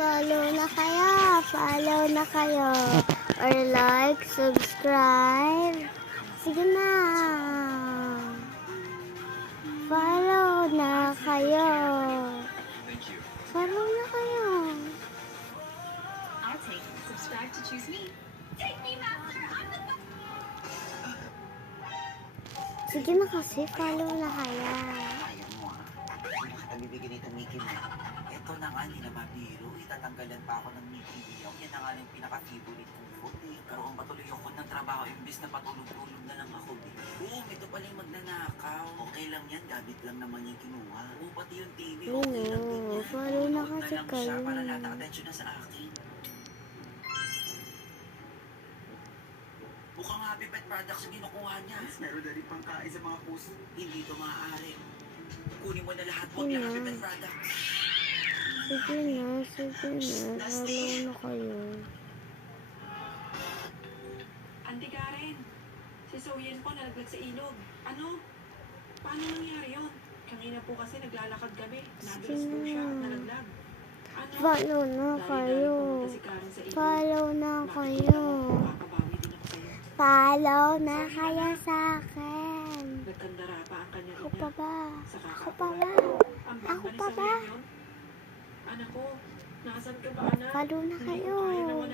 Follow na kayo. Follow na kayo. Or like, subscribe. Sige na. Follow na kayo. Follow na kayo. I'll take subscribe to choose me. Take me, master. I'm the Sige na kasi, follow na kayo. Kaya mo Ang bibigyan nito Mickey mo. Ito na nga, hindi na mabiro. Itatanggalan pa ako ng Mickey Mouse. Yan na nga yung pinaka-favorite kong food. Karoon patuloy ako ng trabaho. Imbis na patulog-tulog na lang ako. Boom! Ito pala yung magnanakaw. Okay lang yan. Gamit lang naman yung kinuha. Pati yung TV. Okay lang din yan. Follow na Huwag kasi lang kayo. siya para lahat ang attention na sa akin. Mukhang Happy Pet products ang kinukuha niya. Meron na rin pangkain sa mga puso. Hindi ito maaari. Kunin mo na lahat mo ang Happy Pet products. Sige na. Follow na kayo. Auntie Karen, si Soyen po nalaglag sa ilog. Ano? Paano nangyari yun? Kanina po kasi naglalakad kami. Nadulas po siya at nalaglag. Ano? Follow na kayo. Si Karen sa ilog. Follow na Nakikita kayo. mo, makakabawi din ako sa'yo. Follow na kayo sa akin. Nagkandara pa ang kanya Ako pa ba? Sa Ako pa ba? Ang Ako bangka ni pa ba? Soyen yun? Anak ko, nasan ka ba anak? Follow na Hindi ko kayo. kaya na wala